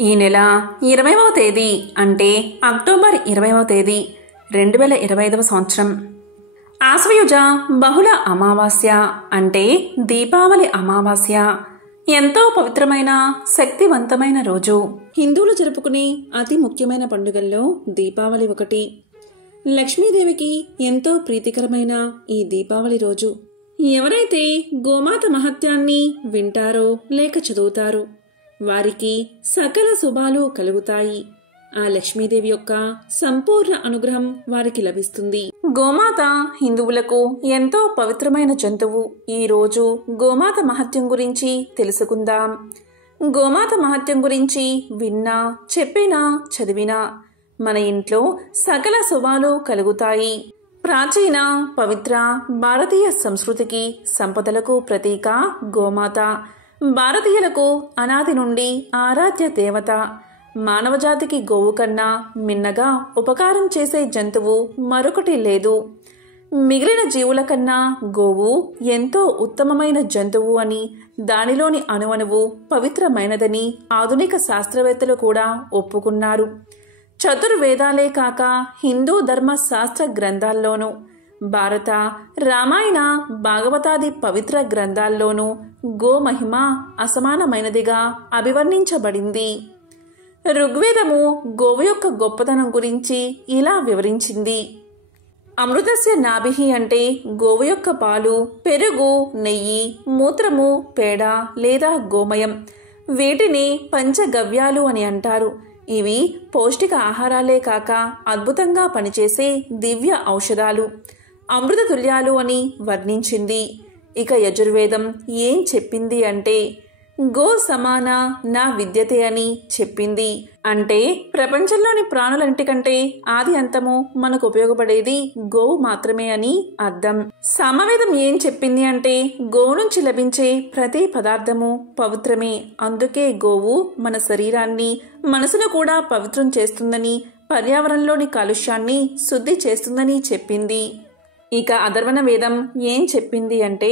ఈ నెల 20వ తేదీ అంటే అక్టోబర్ 20వ తేదీ 2025వ సంవత్సరం ఆశ్వయుజ బహుళ అమావాస్య అంటే దీపావళి అమావాస్య. ఎంతో పవిత్రమైన శక్తివంతమైన రోజు. హిందువులు జరుపుకునే అతి ముఖ్యమైన పండుగల్లో దీపావళి ఒకటి. లక్ష్మీదేవికి ఎంతో ప్రీతికరమైన ఈ దీపావళి రోజు ఎవరైతే గోమాత మహత్యాన్ని వింటారో లేక చదువుతారో వారికి సకల శుభాలు కలుగుతాయి. ఆ లక్ష్మీదేవి యొక్క సంపూర్ణ అనుగ్రహం వారికి లభిస్తుంది. గోమాత హిందువులకు ఎంతో పవిత్రమైన జంతువు. ఈ రోజు గోమాత మహత్యం గురించి తెలుసుకుందాం. గోమాత మహత్యం గురించి విన్నా, చెప్పినా, చదివినా మన ఇంట్లో సకల శుభాలు కలుగుతాయి. ప్రాచీన పవిత్ర భారతీయ సంస్కృతికి సంపదలకు ప్రతీక గోమాత. భారతీయులకు అనాది నుండి ఆరాధ్య దేవత. మానవజాతికి గోవు కన్నా మిన్నగా ఉపకారం చేసే జంతువు మరొకటి లేదు. మిగిలిన జీవుల కన్నా గోవు ఎంతో ఉత్తమమైన జంతువు అని, దానిలోని అణువణువు పవిత్రమైనదని ఆధునిక శాస్త్రవేత్తలు కూడా ఒప్పుకున్నారు. చతుర్వేదాలే కాక హిందూ ధర్మ శాస్త్ర గ్రంథాల్లోనూ, భారత, రామాయణ, భాగవతాది పవిత్ర గ్రంథాల్లోనూ గోమహిమ అసమానమైనదిగా అభివర్ణించబడింది. ఋగ్వేదము గోవు యొక్క గొప్పతనం గురించి ఇలా వివరించింది. అమృతస్య నాభిహి అంటే గోవు యొక్క పాలు, పెరుగు, నెయ్యి, మూత్రము, పేడ లేదా గోమయం. వీటిని పంచగవ్యాలు అని అంటారు. ఇవి పౌష్టిక ఆహారాలే కాక అద్భుతంగా పనిచేసే దివ్య ఔషధాలు, అమృత తుల్యాలు అని వర్ణించింది. ఇక యజుర్వేదం ఏం చెప్పింది అంటే గో సమాన నా విద్యతే అని చెప్పింది. అంటే ప్రపంచంలోని ప్రాణులన్నిటికంటే ఆది అంతము మనకు ఉపయోగపడేది గోవు మాత్రమే అని అర్థం. సామవేదం ఏం చెప్పింది అంటే గోవు నుంచి లభించే ప్రతి పదార్థము పవిత్రమే. అందుకే గోవు మన శరీరాన్ని, మనసును కూడా పవిత్రం చేస్తుందని, పర్యావరణంలోని కాలుష్యాన్ని శుద్ధి చేస్తుందని చెప్పింది. ఇక అధర్వణ వేదం ఏం చెప్పింది అంటే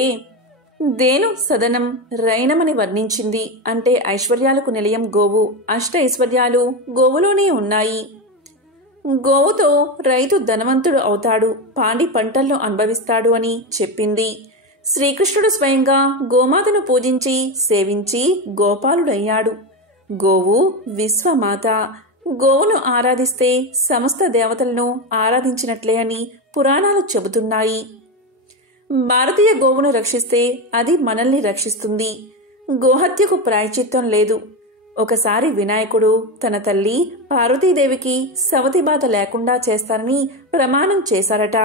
దేను సదనం రైనమని వర్ణించింది. అంటే ఐశ్వర్యాలకు నిలయం గోవు. అష్ట ఐశ్వర్యాలు గోవులోనే ఉన్నాయి. గోవుతో రైతు ధనవంతుడు అవుతాడు, పాడి పంటలను అనుభవిస్తాడు అని చెప్పింది. శ్రీకృష్ణుడు స్వయంగా గోమాతను పూజించి సేవించి గోపాలుడయ్యాడు. గోవు విశ్వమాత. గోవును ఆరాధిస్తే సమస్త దేవతలను ఆరాధించినట్లే అని పురాణాలు చెబుతున్నాయి. భారతీయ గోవును రక్షిస్తే అది మనల్ని రక్షిస్తుంది. గోహత్యకు ప్రాయశ్చిత్తం లేదు. ఒకసారి వినాయకుడు తన తల్లి పార్వతీదేవికి సవతి బాధ లేకుండా చేస్తానని ప్రమాణం చేశారట.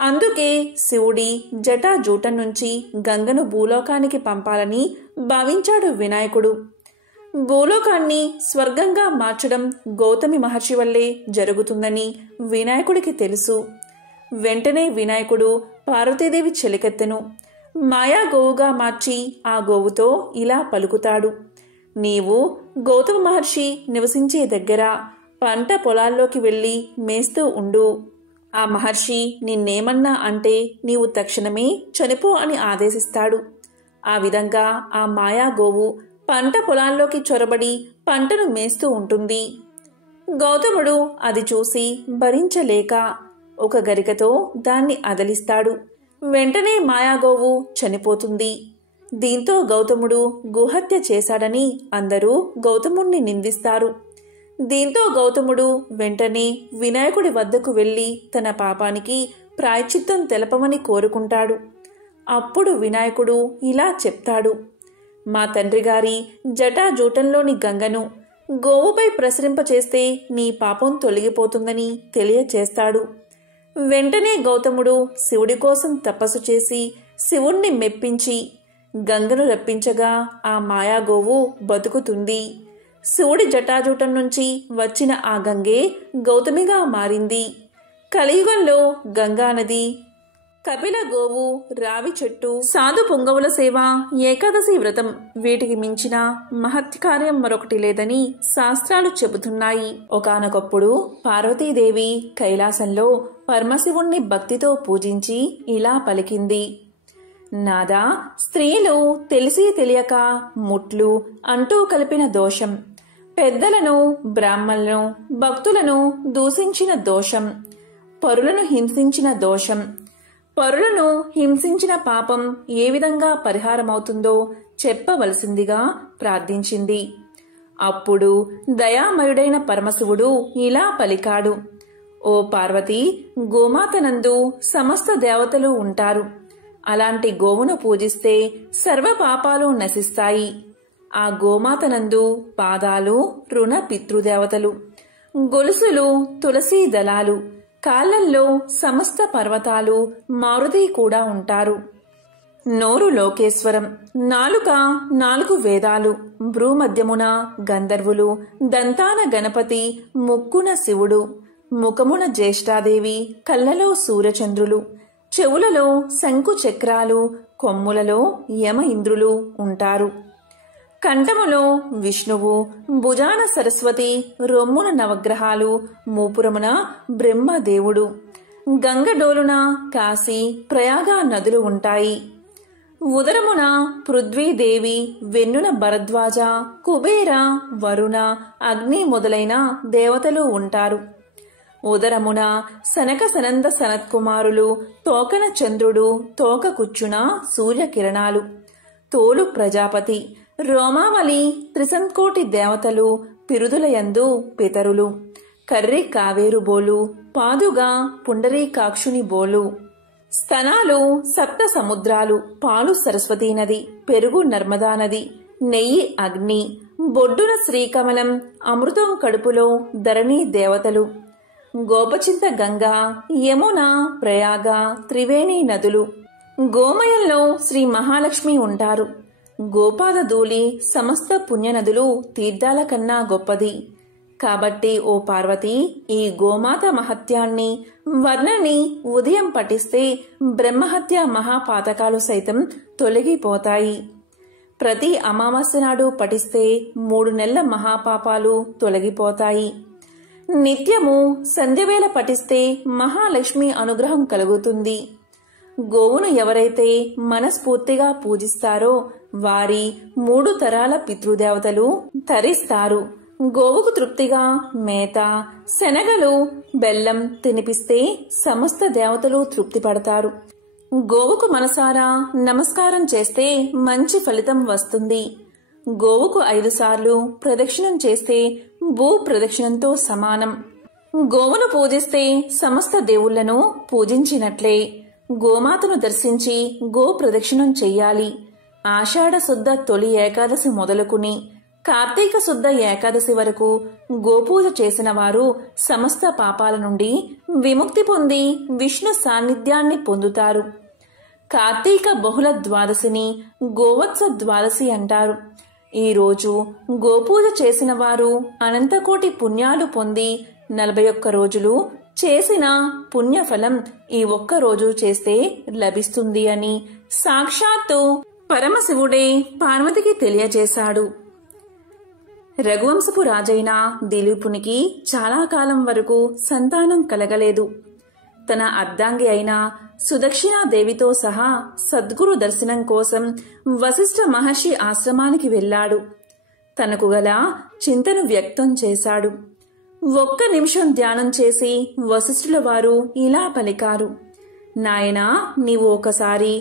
అందుకే శివుడి జటాజూటం నుంచి గంగను భూలోకానికి పంపాలని భావించాడు వినాయకుడు. భూలోకాన్ని స్వర్గంగా మార్చడం గౌతమి మహర్షి వల్లే జరుగుతుందని వినాయకుడికి తెలుసు. వెంటనే వినాయకుడు పార్వతీదేవి చెలికెత్తెను మాయా గోవుగా మార్చి ఆ గోవుతో ఇలా పలుకుతాడు. నీవు గౌతమ మహర్షి నివసించే దగ్గర పంట పొలాల్లోకి వెళ్ళి మేస్తూ ఉండు. ఆ మహర్షి నిన్నేమన్నా అంటే నీవు తక్షణమే చనిపో అని ఆదేశిస్తాడు. ఆ విధంగా ఆ మాయా గోవు పంట పొలాల్లోకి చొరబడి పంటను మేస్తూ ఉంటుంది. గౌతముడు అది చూసి భరించలేక ఒక గరికతో దాన్ని అదలిస్తాడు. వెంటనే మాయాగోవు చనిపోతుంది. దీంతో గౌతముడు గోహత్య చేశాడని అందరూ గౌతముణ్ణి నిందిస్తారు. దీంతో గౌతముడు వెంటనే వినాయకుడి వద్దకు వెళ్ళి తన పాపానికి ప్రాయశ్చిత్తం తెలపమని కోరుకుంటాడు. అప్పుడు వినాయకుడు ఇలా చెప్తాడు. మా తండ్రి గారి జటాజూటంలోని గంగను గోవుపై ప్రసరింపచేస్తే నీ పాపం తొలగిపోతుందని తెలియచేస్తాడు. వెంటనే గౌతముడు శివుడి కోసం తపస్సు చేసి శివుణ్ణి మెప్పించి గంగను రప్పించగా ఆ మాయాగోవు బతుకుతుంది. శివుడి జటాజూటం నుంచి వచ్చిన ఆ గంగే గౌతమిగా మారింది. కలియుగంలో గంగా నది, కపిల గోవు, రావి చెట్టు, సాధు పొంగవుల సేవ, ఏకాదశి వ్రతం వీటికి మించిన మహత్కార్యం మరొకటి లేదని శాస్త్రాలు చెబుతున్నాయి. ఒకానొకప్పుడు పార్వతీదేవి కైలాసంలో పరమశివుణ్ణి భక్తితో పూజించి ఇలా పలికింది. నాదా, స్త్రీలు తెలిసి తెలియక ముట్లు అంటూ కలిపిన దోషం. పెద్దలను, బ్రాహ్మణులను, భక్తులను దూషించిన దోషం, పరులను హింసించిన దోషం, పరులను హింసించిన పాపం ఏ విధంగా పరిహారమవుతుందో చెప్పవలసిందిగా ప్రార్థించింది. అప్పుడు దయామయుడైన పరమశివుడు ఇలా పలికాడు: ఓ పార్వతి, గోమాతనందు సమస్త దేవతలు ఉంటారు. అలాంటి గోవును పూజిస్తే సర్వ పాపాలు నశిస్తాయి. ఆ గోమాతనందు పాదాలు రుణ పితృదేవతలు, గొలుసులు తులసీ దళాలు, కాళ్లల్లో సమస్త పర్వతాలు మారుతి కూడా ఉంటారు. నోరు లోకేశ్వరం, నాలుక 4 వేదాలు, భ్రూమధ్యమున గంధర్వులు, దంతాన గణపతి, ముక్కున శివుడు, ముఖమున జ్యేష్ఠాదేవి, కళ్ళలో సూర్యచంద్రులు, చెవులలో శంకు చక్రాలు, కొమ్ములలో యమ ఇంద్రులు ఉంటారు. కంఠములో విష్ణువు, భుజాన సరస్వతి, రొమ్మున నవగ్రహాలు, మూపురమున బ్రహ్మదేవుడు, గంగడోలున కాశీ, ప్రయాగ నదులు ఉంటాయి. ఉదరమున పృథ్వీదేవి, వెన్నున భరద్వాజ, కుబేర, వరుణ, అగ్ని మొదలైన దేవతలు ఉంటారు. ఉదరమున సనక సనంద సనత్కుమారులు, తోకన చంద్రుడు, తోక కుచ్చున సూర్యకిరణాలు, తోలు ప్రజాపతి, రోమావళి, త్రిసంకోటి దేవతలు, పిరుదులయందు పితరులు, కర్రి కావేరు బోలు, పాదుగా పుండరీకాక్షుని బోలు, స్తనాలు 7 సముద్రాలు, పాలు సరస్వతీ నది, పెరుగు నర్మదా నది, నెయ్యి అగ్ని, బొడ్డున శ్రీకమలం, అమృతం కడుపులో ధరణి దేవతలు, గోపచింత గంగా, యమున, ప్రయాగ, త్రివేణి నదులు, గోమయంలో శ్రీ మహాలక్ష్మి ఉంటారు. గోపాద ధూళి సమస్త పుణ్యనదులు తీర్థాల కన్నా గొప్పది. కాబట్టి ఓ పార్వతి, ఈ గోమాత మహత్యాన్ని వర్ణని ఉదయం పఠిస్తే బ్రహ్మహత్య మహాపాతకాలు సైతం తొలగిపోతాయి. ప్రతి అమావాస్య నాడు పఠిస్తే 3 నెలల మహాపాపాలు తొలగిపోతాయి. నిత్యము సంధ్యవేళ పఠిస్తే మహాలక్ష్మి అనుగ్రహం కలుగుతుంది. గోవును ఎవరైతే మనస్ఫూర్తిగా పూజిస్తారో వారి 3 తరాల పితృదేవతలు తరిస్తారు. గోవుకు తృప్తిగా మేత, శనగలు, బెల్లం తినిపిస్తే సమస్త దేవతలు తృప్తి పడతారు. గోవుకు మనసారా నమస్కారం చేస్తే మంచి ఫలితం వస్తుంది. గోవుకు 5 సార్లు ప్రదక్షిణం చేస్తే భూ ప్రదక్షిణంతో సమానం. గోవును పూజిస్తే సమస్త దేవుళ్లను పూజించినట్లే. గోమాతను దర్శించి గో ప్రదక్షిణం చెయ్యాలి. ఆషాఢ శుద్ధ తొలి ఏకాదశి మొదలుకుని కార్తీక శుద్ధ ఏకాదశి వరకు గోపూజ చేసిన వారు సమస్త పాపాల నుండి విముక్తి పొంది విష్ణు సాన్నిధ్యాన్ని పొందుతారు. కార్తీక బహుళ ద్వాదశిని గోవత్స ద్వాదశి అంటారు. ఈ రోజు గోపూజ చేసిన వారు అనంతకోటి పుణ్యాలు పొంది 41 రోజులు చేసిన పుణ్యఫలం ఈ ఒక్క రోజు చేస్తే లభిస్తుంది అని సాక్షాత్తు పరమశివుడే పార్వతికి తెలియజేశాడు. రఘువంశపు రాజైన దిలీపునికి చాలా కాలం వరకు సంతానం కలగలేదు. తన అర్ధాంగి అయిన సుదక్షిణాదేవితో సహా సద్గురు దర్శనం కోసం వశిష్ఠ మహర్షి ఆశ్రమానికి వెళ్లాడు. తనకు గల చింతను వ్యక్తం చేశాడు. 1 నిమిషం ధ్యానం చేసి వశిష్ఠుల వారు ఇలా పలికారు: నాయనా, నీవు ఒకసారి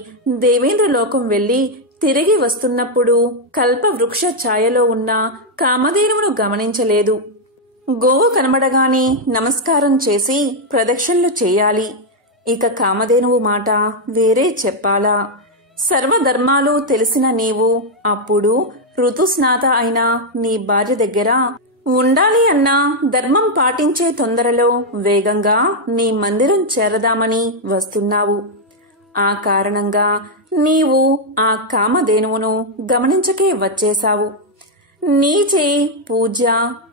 దేవేంద్ర లోకం వెళ్లి తిరిగి వస్తున్నప్పుడు కల్ప వృక్ష ఛాయలో ఉన్న కామధేనువును గమనించలేదు. గోవు కనబడగానే నమస్కారం చేసి ప్రదక్షిణలు చేయాలి. ఇక కామధేనువు మాట వేరే చెప్పాలా? సర్వధర్మాలు తెలిసిన నీవు అప్పుడు ఋతుస్నాత అయిన నీ భార్య దగ్గర ఉండాలి అన్న ధర్మం పాటించే తొందరలో వేగంగా నీ మందిరం చేరదామని వస్తున్నావు. ఆ కారణంగా నీవు ఆ కామధేనువును గమనించకే వచ్చేశావు. నీచే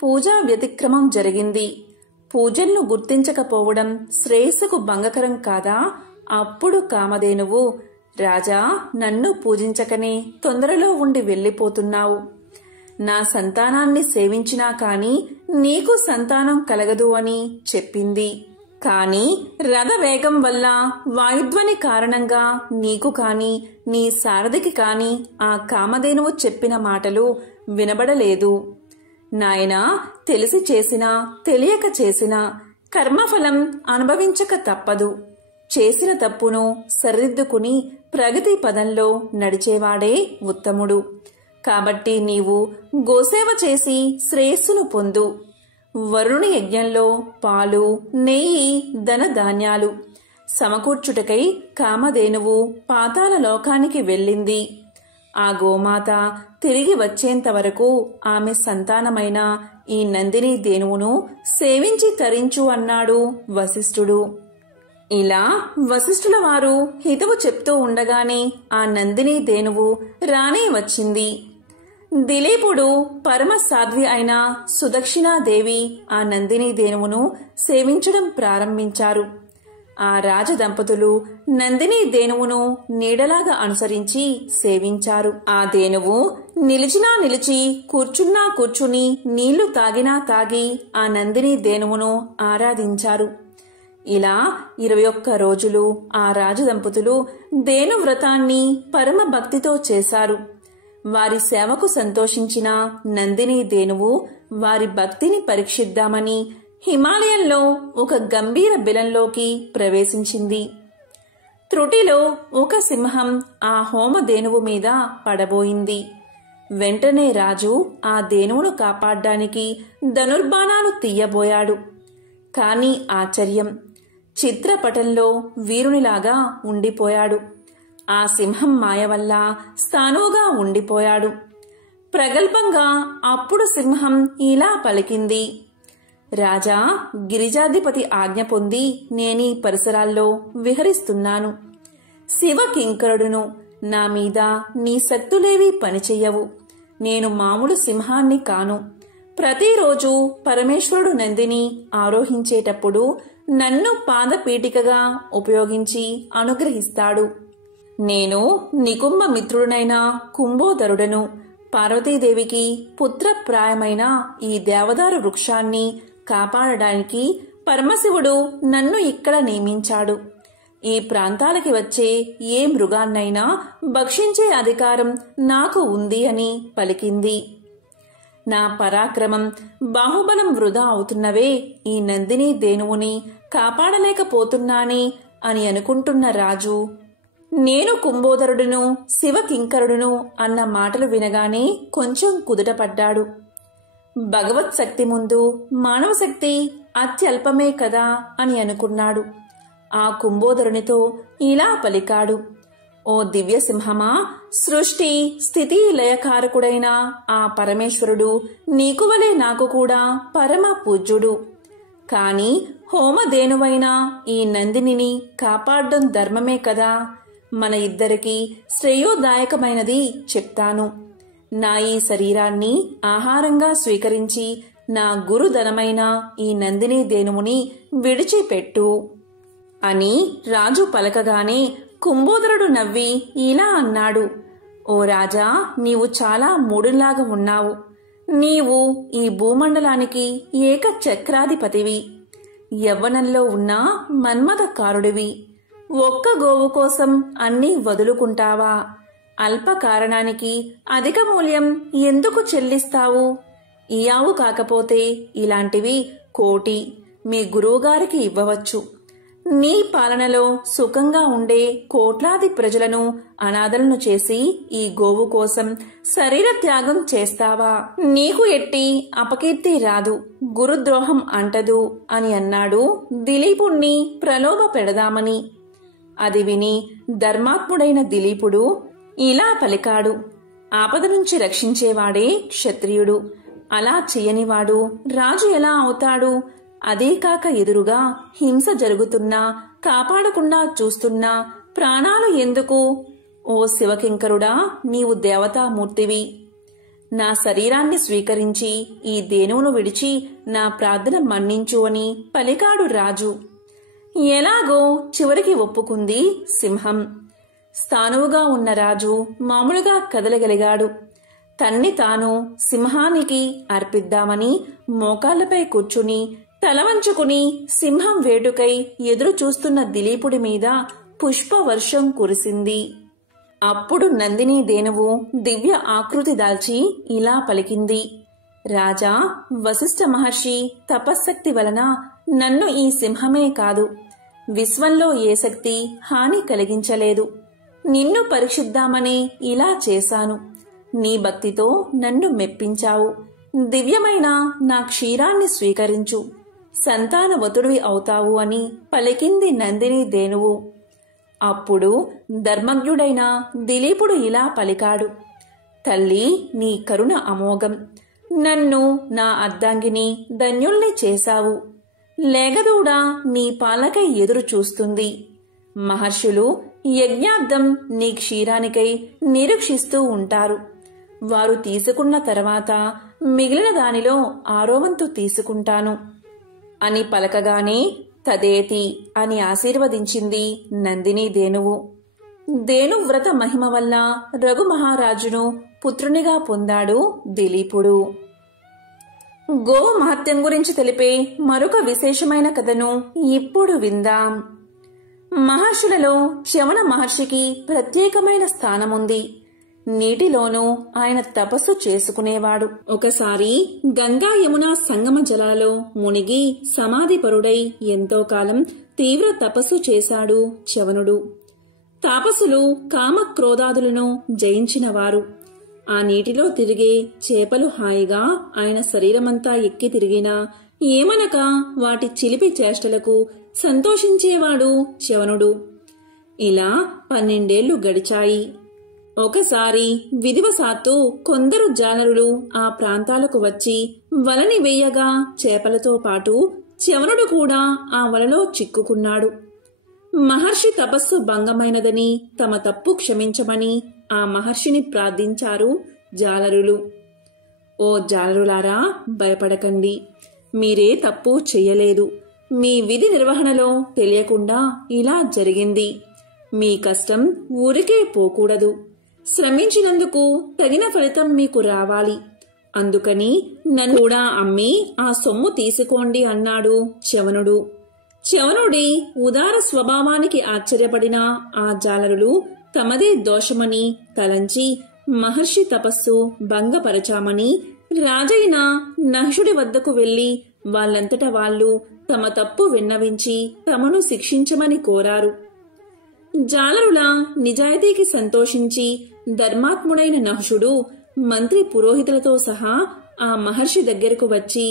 పూజా వ్యతిక్రమం జరిగింది. పూజలను గుర్తించకపోవడం శ్రేయస్సుకు భంగకరం కాదా? అప్పుడు కామధేనువు, రాజా, నన్ను పూజించకనే తొందరలో ఉండి వెళ్లిపోతున్నావు. నా సంతానాన్ని సేవించినా కాని నీకు సంతానం కలగదు అని చెప్పింది. కాని రథవేగం వల్ల వాయుధ్వని కారణంగా నీకు కాని నీ సారథికి కాని ఆ కామధేనువు చెప్పిన మాటలు వినబడలేదు. నాయనా, తెలిసి చేసినా తెలియక చేసినా కర్మఫలం అనుభవించక తప్పదు. చేసిన తప్పును సరిదిద్దుకుని ప్రగతి పదంలో నడిచేవాడే ఉత్తముడు. కాబట్టి నీవు గోసేవ చేసి శ్రేయస్సును పొందు. వరుణుని యజ్ఞంలో పాలు, నెయ్యి, ధన ధాన్యాలు సమకూర్చుటకై కామధేనువు పాతాళ లోకానికి వెళ్ళింది. ఆ గోమాత తిరిగి వచ్చేంత వరకు ఆమె సంతానమైన ఈ నందిని ధేనువును సేవించి తరించు అన్నాడు వశిష్ఠుడు. ఇలా వశిష్ఠుల వారు హితవు చెప్తూ ఉండగానే ఆ నందిని ధేనువు రానే వచ్చింది. దిలీపుడు పరమ సాధ్వి అయిన సుదక్షిణాదేవి ఆ నందిని ధేనువును సేవించడం ప్రారంభించారు. ఆ రాజదంపతులు నందిని ధేనువును నీడలాగా అనుసరించి సేవించారు. ఆ ధేనువు నిలిచినా నిలిచి, కూర్చున్నా కూర్చుని, నీళ్లు తాగినా తాగి ఆ నందిని ధేనువును ఆరాధించారు. ఇలా 21 రోజులు ఆ రాజదంపతులు ధేను వ్రతాన్ని పరమ భక్తితో చేశారు. వారి సేవకు సంతోషించిన నందిని ధేనువు వారి భక్తిని పరీక్షిద్దామని హిమాలయంలో ఒక గంభీర బిలంలోకి ప్రవేశించింది. త్రుటిలో ఒక సింహం ఆ హోమధేనువు మీద పడబోయింది. వెంటనే రాజు ఆ ధేనువును కాపాడ్డానికి ధనుర్బాణాలు తీయబోయాడు. కాని ఆశ్చర్యం, చిత్రపటంలో వీరునిలాగా ఉండిపోయాడు. ఆ సింహం మాయ వల్ల స్థానువుగా ఉండిపోయాడు. ప్రగల్భంగా అప్పుడు సింహం ఇలా పలికింది: రాజా, గిరిజాధిపతి ఆజ్ఞ పొంది నేనీ పరిసరాల్లో విహరిస్తున్నాను. శివ కింకరుడును. నా మీద నీ శక్తులేవీ పనిచెయ్యవు. నేను మామూలు సింహాన్ని కాను. ప్రతిరోజు పరమేశ్వరుడు నందిని ఆరోహించేటప్పుడు నన్ను పాదపీఠికగా ఉపయోగించి అనుగ్రహిస్తాడు. నేను నికుంభ మిత్రుడనైన కుంభోదరుడను. పార్వతీదేవికి పుత్రప్రాయమైన ఈ దేవదారు వృక్షాన్ని కాపాడడానికి పరమశివుడు నన్ను ఇక్కడ నియమించాడు. ఈ ప్రాంతాలకి వచ్చే ఏ మృగాన్నైనా భక్షించే అధికారం నాకు ఉంది అని పలికింది. నా పరాక్రమం, బాహుబలం వృధా అవుతున్నవే, ఈ నందిని ధేనువుని కాపాడలేకపోతున్నానే అని అనుకుంటున్న రాజు, నేను కుంభోదరుడును, శివకింకరుడును అన్న మాటలు వినగానే కొంచెం కుదుటపడ్డాడు. భగవత్ శక్తి ముందు మానవ శక్తి అత్యల్పమే కదా అని అనుకున్నాడు. ఆ కుంభోదరునితో ఇలా పలికాడు: ఓ దివ్యసింహమా, సృష్టి స్థితి లయకారకుడైన ఆ పరమేశ్వరుడు నీకు వలె నాకు కూడా పరమ పూజ్యుడు. కాని హోమధేనువైన ఈ నందినిని కాపాడడం ధర్మమే కదా. మన ఇద్దరికీ శ్రేయోదాయకమైనది చెప్తాను. నా ఈ శరీరాన్ని ఆహారంగా స్వీకరించి నా గురుధనమైన ఈ నందిని ధేనువుని విడిచిపెట్టు అని రాజు పలకగానే కుంభోదరుడు నవ్వి ఇలా అన్నాడు: ఓ రాజా, నీవు చాలా మూడులాగా ఉన్నావు. నీవు ఈ భూమండలానికి ఏక చక్రాధిపతివి. యవ్వనంలో ఉన్న మన్మథకారుడివి. ఒక్క గోవు కోసం అన్నీ వదులుకుంటావా? అల్ప కారణానికి అధిక మూల్యం ఎందుకు చెల్లిస్తావు? ఈ ఆవు కాకపోతే ఇలాంటివి 1,000,000 మీ గురువుగారికి ఇవ్వవచ్చు. నీ పాలనలో సుఖంగా ఉండే కోట్లాది ప్రజలను అనాథలను చేసి ఈ గోవు కోసం శరీర త్యాగం చేస్తావా? నీకు ఎట్టి అపకీర్తి రాదు, గురుద్రోహం అంటదు అని అన్నాడు దిలీపుణ్ణి ప్రలోభ పెడదామని. అది విని ధర్మాత్ముడైన దిలీపుడు ఇలా పలికాడు: ఆపద నుంచి రక్షించేవాడే క్షత్రియుడు. అలా చెయ్యనివాడు రాజు ఎలా అవుతాడు? అదే కాక ఎదురుగా హింస జరుగుతున్నా కాపాడకుండా చూస్తున్నా ప్రాణాలు ఎందుకు? ఓ శివకింకరుడా, నీవు దేవతామూర్తివి. నా శరీరాన్ని స్వీకరించి ఈ ధేనువును విడిచి నా ప్రార్థన మన్నించు అని పలికాడు రాజు. ఎలాగో చివరికి ఒప్పుకుంది సింహం. స్థానువుగా ఉన్న రాజు మామూలుగా కదలగలిగాడు. తన్ని తాను సింహానికి అర్పిద్దామని మోకాళ్లపై కూర్చుని తలవంచుకుని సింహం వేటుకై ఎదురు చూస్తున్న దిలీపుడి మీద పుష్పవర్షం కురిసింది. అప్పుడు నందిని ధేనువు దివ్య ఆకృతి దాల్చి ఇలా పలికింది: రాజా, వశిష్ఠ మహర్షి తపశ్శక్తి వలన నన్ను ఈ సింహమే కాదు, విశ్వంలో ఏ శక్తి హాని కలిగించలేదు. నిన్ను పరీక్షిద్దామని ఇలా చేశాను. నీ భక్తితో నన్ను మెప్పించావు. దివ్యమైన నా క్షీరాన్ని స్వీకరించు, సంతానవతుడివి అవుతావు అని పలికింది నందిని ధేనువు. అప్పుడు ధర్మజ్ఞుడైన దిలీపుడు ఇలా పలికాడు. తల్లి, నీ కరుణ అమోఘం. నన్ను, నా అర్ధాంగిని ధన్యుల్ని చేశావు. లేగదూడ నీ పాలకై ఎదురు చూస్తుంది. మహర్షులు యజ్ఞార్థం నీ క్షీరానికై నిరీక్షిస్తూ ఉంటారు. వారు తీసుకున్న తర్వాత మిగిలిన దానిలో 6వ వంతు తీసుకుంటాను అని పలకగానే తదేతి అని ఆశీర్వదించింది నందిని ధేనువు. ధేనువ్రత మహిమ వల్ల రఘు మహారాజును పుత్రునిగా పొందాడు దిలీపుడు. గోవు మహత్యం గురించి తెలిపే మరొక విశేషమైన కథను ఇప్పుడు విందాం. మహర్షులలో చ్యవన మహర్షికి ప్రత్యేకమైన స్థానముంది. నీటిలోనూ ఆయన తపస్సు చేసుకునేవాడు. ఒకసారి గంగా యమున సంగమ జలాలో మునిగి సమాధిపరుడై ఎంతో కాలం తీవ్ర తపస్సు చేశాడు చ్యవనుడు. తాపసులు కామక్రోధాదులను జయించినవారు. ఆ నీటిలో తిరిగే చేపలు హాయిగా ఆయన శరీరమంతా ఎక్కి తిరిగినా ఏమనక వాటి చిలిపి చేష్టలకు సంతోషించేవాడు చ్యవనుడు. ఇలా 12 ఏళ్లు గడిచాయి. ఒకసారి విధివశాత్తు కొందరు జాలరులు ఆ ప్రాంతాలకు వచ్చి వలని వేయగా చేపలతో పాటు చ్యవనుడు కూడా ఆ వలలో చిక్కుకున్నాడు. మహర్షి తపస్సు భంగమైనదని తమ తప్పు క్షమించమని ఆ మహర్షిని ప్రార్థించారు జాలరులు. ఓ జాలరులారా, భయపడకండి. మీరే తప్పు చెయ్యలేదు. మీ విధి నిర్వహణలో తెలియకుండా ఇలా జరిగింది. మీ కష్టం ఊరికే పోకూడదు. శ్రమించినందుకు తగిన ఫలితం మీకు రావాలి. అందుకని నన్ను కూడా అమ్మి ఆ సొమ్ము తీసుకోండి అన్నాడు చ్యవనుడు. చ్యవనుడి ఉదార స్వభావానికి ఆశ్చర్యపడిన ఆ జాలరులు తమదే దోషమని తలంచి మహర్షి తపస్సు భంగపరచామని రాజైన నహుషుడి వద్దకు వెళ్లి వాళ్ళంతట వాళ్ళు తమ తప్పు విన్నవించి తమను శిక్షించమని కోరారు. జాలరుల నిజాయితీకి సంతోషించి ధర్మాత్ముడైన నహుషుడు మంత్రి పురోహితులతో సహా ఆ మహర్షి దగ్గరకు వచ్చి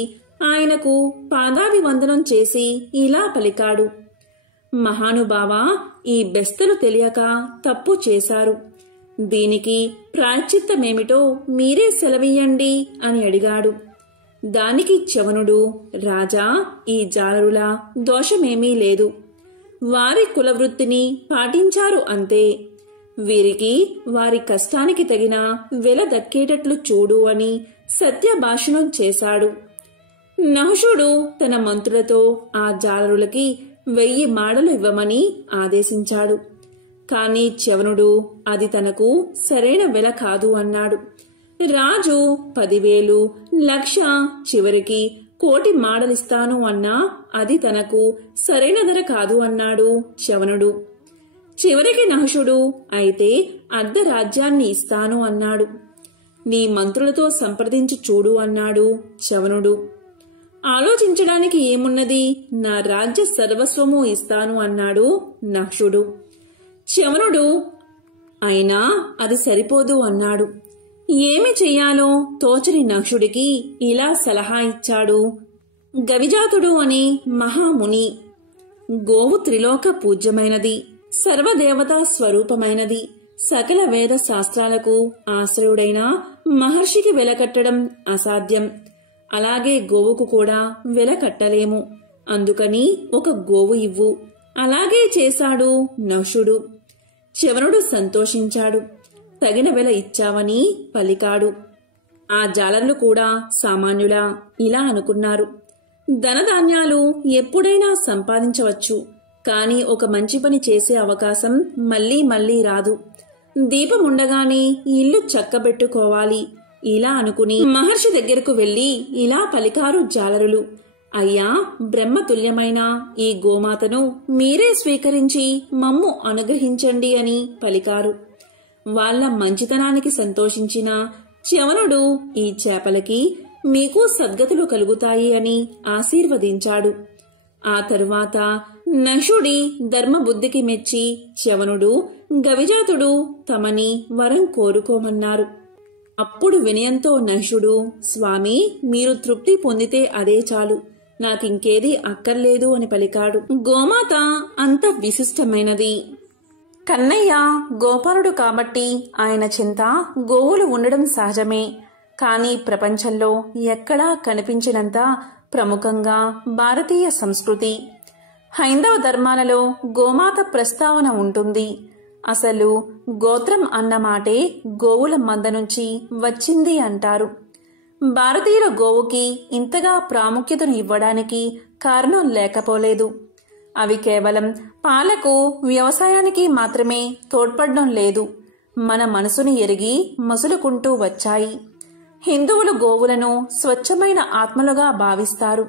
ఆయనకు పాదాభివందనం చేసి ఇలా పలికాడు. మహానుభావా, ఈ బెస్తలు తెలియక తప్పు చేశారు. దీనికి ప్రాయశ్చిత్తమేమిటో మీరే సెలవీయండి అని అడిగాడు. దానికి చ్యవనుడు, రాజా, ఈ జాలరుల దోషమేమీ లేదు. వారి కులవృత్తిని పాటించారు అంతే. వీరికి వారి కష్టానికి తగిన వెల దక్కేటట్లు చూడు అని సత్యభాషణం చేశాడు. నహుషుడు తన మంత్రులతో ఆ జాలరులకి 1000 మాడలు ఇవ్వమని ఆదేశించాడు. కాని చ్యవనుడు అది తనకు సరైన వెల కాదు అన్నాడు. రాజు 10,000, 1,00,000, చివరికి 1,00,000 మాడలిస్తాను అన్నా అది తనకు సరైన ధర కాదు అన్నాడు చ్యవనుడు. చివరికి నహుషుడు అయితే అర్ధరాజ్యాన్ని ఇస్తాను అన్నాడు. నీ మంత్రులతో సంప్రదించి చూడు అన్నాడు చ్యవనుడు. ఆలోచించడానికి ఏమున్నది, నా రాజ్య సర్వస్వము ఇస్తాను అన్నాడు నహుషుడు. చ్యవనుడు అయినా అది సరిపోదు అన్నాడు. ఏమి చెయ్యాలో తోచని నహుషుడికి ఇలా సలహా ఇచ్చాడు గవిజాతుడు అనే మహాముని. గోవు త్రిలోక పూజ్యమైనది, సర్వదేవతా స్వరూపమైనది. సకల వేద శాస్త్రాలకు ఆశ్రయుడైన మహర్షికి వెలకట్టడం అసాధ్యం. అలాగే గోవుకు కూడా వెల కట్టలేము. అందుకని ఒక గోవు ఇవ్వు. అలాగే చేశాడు నహుషుడు. చ్యవనుడు సంతోషించాడు. తగిన వెల ఇచ్చావని పలికాడు. ఆ జాలర్లు కూడా సామాన్యులా ఇలా అనుకున్నారు. ధనధాన్యాలు ఎప్పుడైనా సంపాదించవచ్చు, కాని ఒక మంచి పని చేసే అవకాశం మళ్లీ మళ్లీ రాదు. దీపముండగానే ఇల్లు చక్కబెట్టుకోవాలి ఇలా అనుకుని మహర్షి దగ్గరకు వెళ్లి ఇలా పలికారు జాలరులు. అయ్యా, బ్రహ్మతుల్యమైన ఈ గోమాతను మీరే స్వీకరించి మమ్ము అనుగ్రహించండి అని పలికారు. వాళ్ల మంచితనానికి సంతోషించిన చ్యవనుడు ఈ చేపలకి మీకు సద్గతులు కలుగుతాయి అని ఆశీర్వదించాడు. ఆ తరువాత నహుడి ధర్మబుద్ధికి మెచ్చి చ్యవనుడు, గవిజాతుడు తమని వరం కోరుకోమన్నారు. అప్పుడు వినయంతో నహుడు, స్వామి, మీరు తృప్తి పొందితే అదే చాలు, నాకింకేదీ అక్కర్లేదు అని పలికాడు. గోమాత అంత విశిష్టమైనది. కన్నయ్య గోపాలుడు కాబట్టి ఆయన చింత గోవులు ఉండడం సహజమే. కానీ ప్రపంచంలో ఎక్కడా కనిపించినంత ప్రముఖంగా భారతీయ సంస్కృతి, హైందవ ధర్మాలలో గోమాత ప్రస్తావన ఉంటుంది. అసలు గోత్రం అన్నమాటే గోవుల మంద నుంచి వచ్చింది అంటారు. భారతీయుల గోవుకి ఇంతగా ప్రాముఖ్యతను ఇవ్వడానికి కారణం లేకపోలేదు. అవి కేవలం పాలకు, వ్యవసాయానికి మాత్రమే తోడ్పడడం లేదు, మన మనసుని ఎరిగి మసులుకుంటూ వచ్చాయి. హిందువులు గోవులను స్వచ్ఛమైన ఆత్మలుగా భావిస్తారు.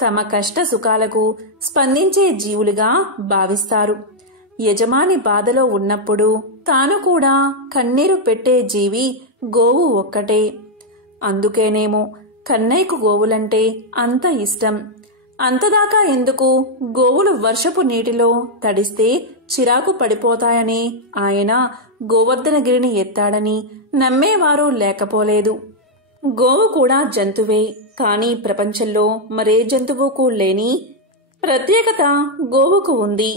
తమ కష్ట సుఖాలకు స్పందించే జీవులుగా భావిస్తారు. యజమాని బాధలో ఉన్నప్పుడు తాను కూడా కన్నీరు పెట్టే జీవి గోవు ఒక్కటే. అందుకేనేమో కన్నయ్యకు గోవులంటే అంత ఇష్టం. అంతదాకా ఎందుకు, గోవులు వర్షపు నీటిలో తడిస్తే చిరాకు పడిపోతాయని ఆయన గోవర్ధనగిరిని ఎత్తాడని నమ్మేవారు లేకపోలేదు. గోవు కూడా జంతువే, కానీ ప్రపంచంలో మరే జంతువుకు లేని ప్రత్యేకత గోవుకు ఉంది.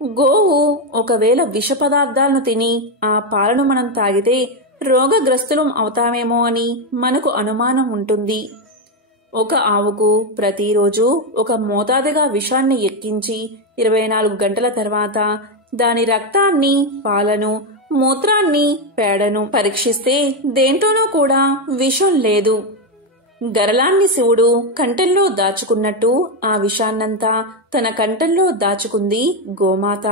గోవు ఒకవేళ విష పదార్థాలను తిని ఆ పాలను మనం తాగితే రోగగ్రస్తులం అవుతామేమో అని మనకు అనుమానం ఉంటుంది. ఒక ఆవుకు ప్రతిరోజు ఒక మోతాదుగా విషాన్ని ఎక్కించి 24 గంటల తర్వాత దాని రక్తాన్ని, పాలను, మూత్రాన్ని, పేడను పరీక్షిస్తే దేంట్లోనూ కూడా విషం లేదు. గరళాన్ని శివుడు కంఠంలో దాచుకున్నట్టు ఆ విషాన్నంతా తన కంఠంలో దాచుకుంది గోమాత.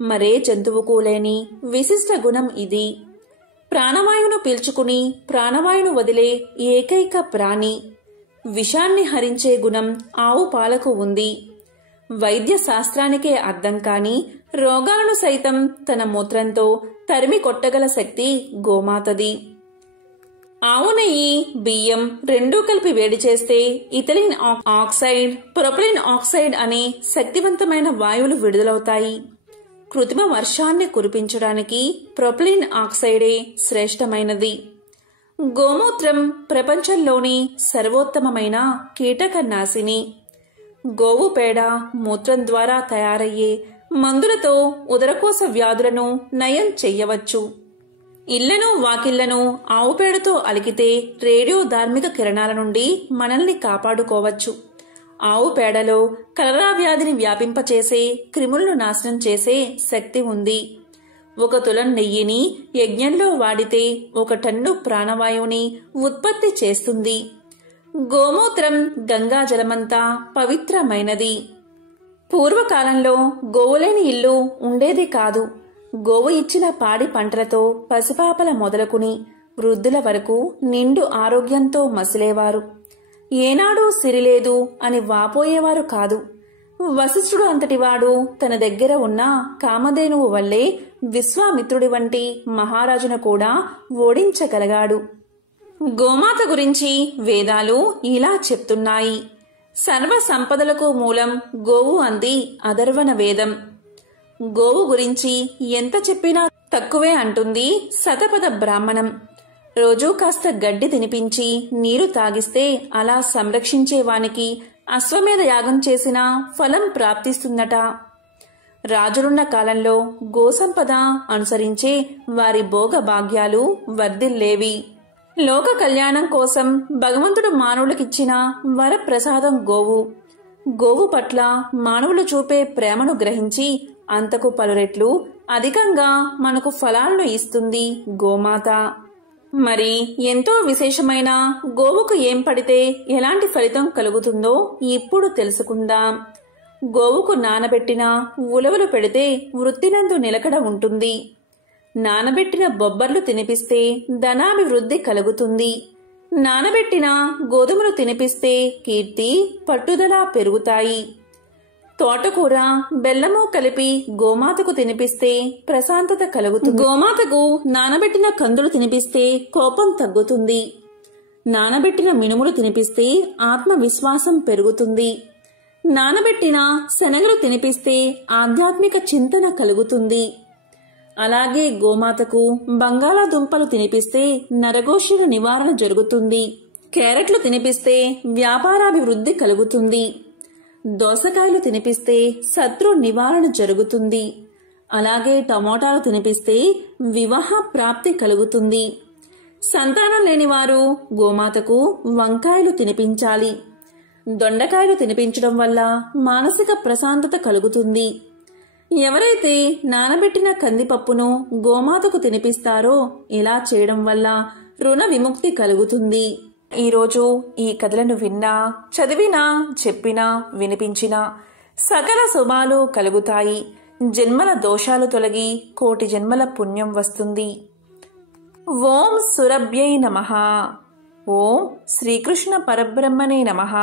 మరే జంతువుకు లేని విశిష్ట గుణం ఇది. ప్రాణవాయువును పీల్చుకుని ప్రాణవాయువును వదిలే ఏకైక ప్రాణి. విషాన్ని హరించే గుణం ఆవు పాలకు ఉంది. వైద్య శాస్త్రానికే అర్థం కాని రోగాలను సైతం తన మూత్రంతో తరిమి కొట్టగల శక్తి గోమాతది. ఆవు నెయ్యి, బియ్యం రెండూ కలిపి వేడి చేస్తే ఇథిలిన్ ఆక్సైడ్, ప్రొపలిన్ ఆక్సైడ్ అనే శక్తివంతమైన వాయువులు విడుదలవుతాయి. కృత్రిమ వర్షాన్ని కురిపించడానికి ప్రొపలిన్ ఆక్సైడే శ్రేష్టమైనది. గోమూత్రం ప్రపంచంలోని సర్వోత్తమమైన కీటకనాశిని. గోవు పేడ, మూత్రం ద్వారా తయారయ్యే మందులతో ఉదరకోశ వ్యాధులను నయం చెయ్యవచ్చు. ఇళ్లను, వాకిళ్లను ఆవు పేడతో అలికితే రేడియో ధార్మిక కిరణాల నుండి మనల్ని కాపాడుకోవచ్చు. ఆవు పేడలో కలరా వ్యాధిని వ్యాపింపచేసే, క్రిములను నాశనం చేసే శక్తి ఉంది. 1 తులం నెయ్యిని యజ్ఞంలో వాడితే 1 టన్ను ప్రాణవాయువుని ఉత్పత్తి చేస్తుంది. గోమూత్రం గంగా జలమంతా పవిత్రమైనది. పూర్వకాలంలో గోవులేని ఇల్లు ఉండేది కాదు. గోవు ఇచ్చిన పాడి పంటలతో పసిపాపల మొదలుకుని వృద్ధుల వరకు నిండు ఆరోగ్యంతో మసిలేవారు. ఏనాడూ సిరిలేదు అని వాపోయేవారు కాదు. వశిష్ఠుడు అంతటివాడు తన దగ్గర ఉన్న కామధేనువు వల్లే విశ్వామిత్రుడి వంటి మహారాజును కూడా ఓడించగలిగాడు. గోమాత గురించి వేదాలు ఇలా చెప్తున్నాయి. సర్వ సంపదలకు మూలం గోవు అంది అథర్వణ వేదం. గోవు గురించి ఎంత చెప్పినా తక్కువే అంటుంది శతపథ బ్రాహ్మణం. రోజూ కాస్త గడ్డి తినిపించి నీరు తాగిస్తే అలా సంరక్షించేవానికి అశ్వమేధ యాగం చేసిన ఫలం ప్రాప్తిస్తుందట. రాజులున్న కాలంలో గోసంపద అనుసరించే వారి భోగ భాగ్యాలు వర్ధిల్లేవి. లోక కళ్యాణం కోసం భగవంతుడు మానవులకిచ్చిన వరప్రసాదం గోవు. గోవు పట్ల మానవులు చూపే ప్రేమను గ్రహించి అంతకు పలు రెట్లు అధికంగా మనకు ఫలాలను ఇస్తుంది గోమాత. మరి ఎంతో విశేషమైన గోవుకు ఏం పడితే ఎలాంటి ఫలితం కలుగుతుందో ఇప్పుడు తెలుసుకుందాం. గోవుకు నానబెట్టిన ఉలవలు పెడితే వృత్తినందు నిలకడ ఉంటుంది. నానబెట్టిన బొబ్బర్లు తినిపిస్తే ధనాభివృద్ధి కలుగుతుంది. నానబెట్టిన గోధుమలు తినిపిస్తే కీర్తి, పట్టుదల పెరుగుతాయి. తోటకూర, బెల్లము కలిపి గోమాతకు తినిపిస్తే ప్రశాంతత కలుగుతుంది. గోమాతకు నానబెట్టిన కందులు తినిపిస్తే కోపం తగ్గుతుంది. నానబెట్టిన మినుములు తినిపిస్తే ఆత్మవిశ్వాసం పెరుగుతుంది. నానబెట్టిన శనగలు తినిపిస్తే ఆధ్యాత్మిక చింతన కలుగుతుంది. అలాగే గోమాతకు బంగాళాదుంపలు తినిపిస్తే నరఘోషుల నివారణ జరుగుతుంది. క్యారెట్లు తినిపిస్తే వ్యాపారాభివృద్ధి కలుగుతుంది. దోసకాయలు తినిపిస్తే శత్రు నివారణ జరుగుతుంది. అలాగే టమోటాలు తినిపిస్తే వివాహ ప్రాప్తి కలుగుతుంది. సంతానం లేనివారు గోమాతకు వంకాయలు తినిపించాలి. దొండకాయలు తినిపించడం వల్ల మానసిక ప్రశాంతత కలుగుతుంది. ఎవరైతే నానబెట్టిన కందిపప్పును గోమాతకు తినిపిస్తారో ఇలా చేయడం వల్ల రుణ విముక్తి కలుగుతుంది. ఈరోజు ఈ కథలను విన్నా, చదివినా, చెప్పినా, వినిపించినా సకల శుభాలు కలుగుతాయి. జన్మల దోషాలు తొలగి కోటి జన్మల పుణ్యం వస్తుంది. ఓం సురభ్యై నమః. ఓం శ్రీకృష్ణ పరబ్రహ్మణే నమః.